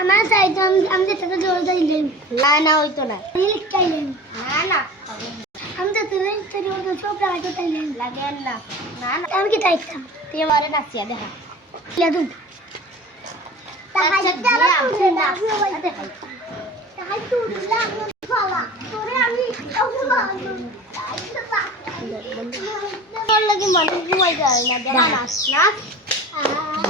আমার চাইতো আমি আমি তো জোর চাইলেন না না হইতো না। লিখ চাইলেন না না আমি যেতে চাই তো সব টাকা চাইলেন লাগে না। না না। আমি কি চাইতাম তুই আমারে নাচিয়া দেখা। লেদু আচ্ছা, দিয়া, আমি নাচ। দেখাই। তোর লাগি মনে ঘুমাই যায় না। দেখা নাচ নাচ মানুষ ঘুমাইতে পারে না। সূর্য হাতে কোনো